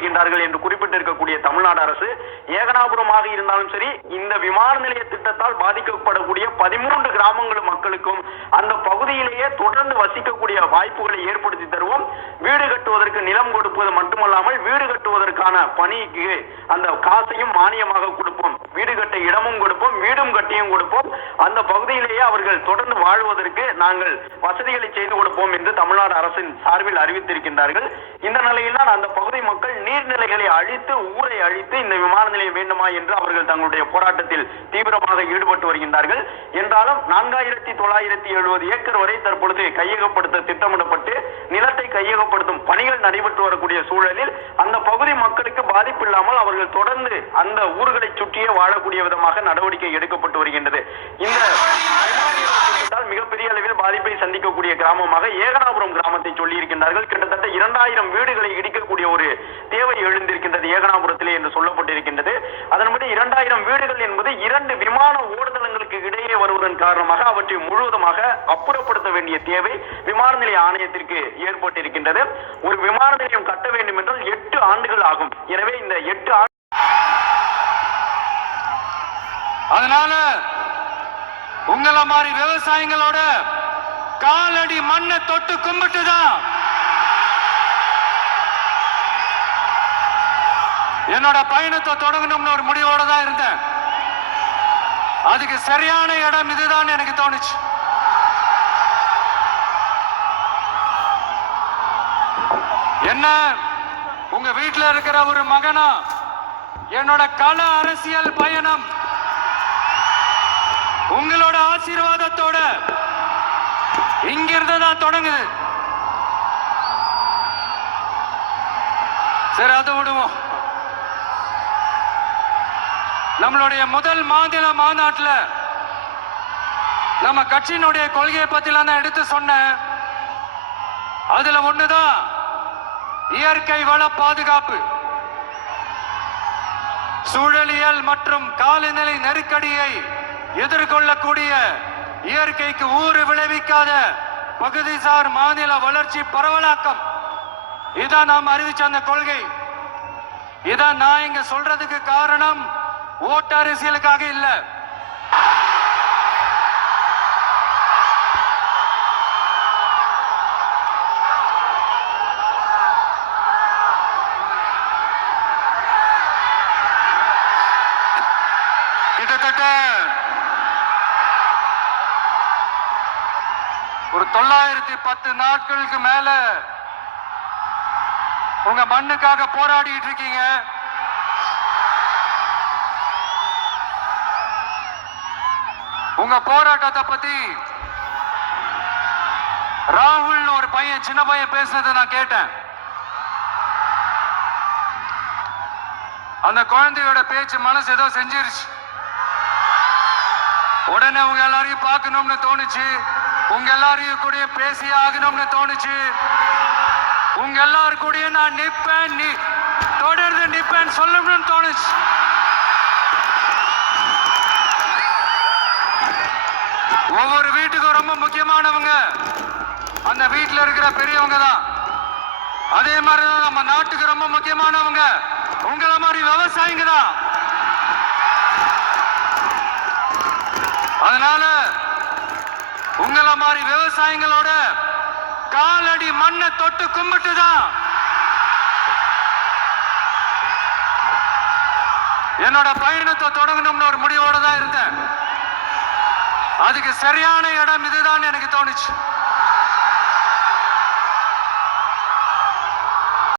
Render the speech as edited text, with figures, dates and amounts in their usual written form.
வருகின்றார்கள் என்று குறிப்பிட்டிருக்கக்கூடிய தமிழ்நாடு அரசு ஏகனாபுரமாக இருந்தாலும் சரி, இந்த விமான நிலைய திட்டத்தால் பாதிக்கப்படக்கூடிய 13 கிராமங்கள் மக்களுக்கும் அந்த பகுதியிலேயே தொடர்ந்து வசிக்கக்கூடிய வாய்ப்புகளை ஏற்படுத்தி தருவோம். வீடு கட்டுவதற்கு நிலம் கொடுப்பது மட்டுமல்லாமல் வீடு கட்டுவதற்கான பணிக்கு அந்த காசையும் மானியமாக கொடுப்போம். வீடு கட்ட இடமும் கொடுப்போம், வீடும் கட்டியும் கொடுப்போம். அந்த பகுதியிலேயே அவர்கள் தொடர்ந்து வாழ்வதற்கு நாங்கள் வசதிகளை செய்து கொடுப்போம் என்று தமிழ்நாடு அரசின் சார்பில் அறிவித்திருக்கின்றார்கள். இந்த நிலையில் தான் அந்த பகுதி மக்கள் நீர்நிலைகளை அழித்து, ஊரை அழித்து இந்த விமான நிலையம் வேண்டுமா என்று அவர்கள் தங்களுடைய போராட்டத்தில் தீவிரமாக ஈடுபட்டு வருகின்றார்கள். என்றாலும் 4970 ஏக்கர் வரை தற்பொழுது கையகப்படுத்த திட்டமிடப்பட்டு நிலத்தை கையகப்படுத்தும் பணிகள் நடைபெற்று வரக்கூடிய சூழலில் அந்த பகுதி மக்களுக்கு பாதிப்பு இல்லாமல் அவர்கள் தொடர்ந்து அந்த ஊர்களை சுற்றியே வாழக்கூடிய விதமாக நடவடிக்கை எடுக்கப்பட்டு வருகின்றது. இந்த மிகப்பெரிய அளவில் பாதிப்பை சந்திக்கக்கூடிய கிராமமாக ஏகனாபுரம் கிராமத்தை சொல்லி இருக்கின்றார்கள். கிட்டத்தட்ட 2000 வீடுகளை இடிக்கக்கூடிய ஒரு தேவை எழுந்திருக்கின்றது ஏகனாபுரத்திலே என்று சொல்லப்பட்டிருக்கின்றது. அதன்படி 2000 வீடுகள் என்பது 2 விமான ஓடுதளங்களுக்கு இடையே வருவதன் காரணமாக அவற்றை முழுவதுமாக அப்புறப்படுத்த வேண்டிய தேவை விமான நிலைய ஆணையத்திற்கு ஏற்பட்டிருக்கின்றது. ஒரு விமான நிலையம் கட்ட வேண்டும் என்றால் 8 ஆண்டுகள் ஆகும். எனவே இந்த 8 ஆண்டு அதனால உங்களை மாதிரி விவசாயிகளோட காலடி மண்ணை தொட்டு கும்பிட்டுதான் என்னோட பயணத்தை தொடங்கணும்னு ஒரு முடிவோட தான் இருந்தேன். அதுக்கு சரியான இடம் இதுதான் எனக்கு தோணுச்சு. என்ன உங்க வீட்டில் இருக்கிற ஒரு மகனா என்னோட கள அரசியல் பயணம் உங்களோட ஆசீர்வாதத்தோட இங்கிருந்து தான் தொடங்குது. சரி, அதை விடுவோம். நம்மளுடைய முதல் மாநில மாநாட்டில் நம்ம கட்சியினுடைய கொள்கையை பத்தி நான் எடுத்து சொன்னேன். அதுல ஒண்ணுதான் இயற்கை வள பாதுகாப்பு. சூழலியல் மற்றும் காலநிலை நெருக்கடியை எதிர்கொள்ளக்கூடிய இயற்கைக்கு ஊறு விளைவிக்காத பகுதிசார் மாநில வளர்ச்சி பரவலாக்கம். இதான் நாம் அறிவிச்ச அந்த கொள்கை. இதான் நான் இங்க சொல்றதுக்கு காரணம் ஓட்டு அரசியலுக்காக இல்ல. கிட்டத்தட்ட ஒரு 910 நாட்களுக்கு மேல உங்க மண்ணுக்காக போராடிட்டு இருக்கீங்க. உங்க போராட்டத்தை பத்தி ராகுல் ஒரு பையன், சின்ன பையன் பேசுனதை நான் கேட்டேன். அந்த குழந்தையோட பேச்சு மனசு ஏதோ செஞ்சிருச்சு. உடனே உங்க எல்லாரையும் பார்க்கணும்னு தோணுச்சு. உங்க எல்லாரையும் கூட பேசி ஆகணும்னு தோணுச்சு. உங்க எல்லாரு கூட நான் நிப்பேன், நீ தொடர்ந்து நிப்பேன் சொல்லணும்னு தோணுச்சு. ஒவ்வொரு வீட்டுக்கும் ரொம்ப முக்கியமானவங்க அந்த வீட்டில் இருக்கிற பெரியவங்க தான். அதே மாதிரிதான் நம்ம நாட்டுக்கு ரொம்ப முக்கியமானவங்க உங்களை மாதிரி விவசாயிங்க தான். அதனால உங்களை மாதிரி விவசாயிகளோட காலடி மண்ணை தொட்டு கும்பிட்டுதான் என்னோட பயணத்தை தொடங்கணும்னு ஒரு முடிவோட தான் இருந்தேன். அதுக்கு சரியான இடம் இதுதான் எனக்கு தோணுச்சு.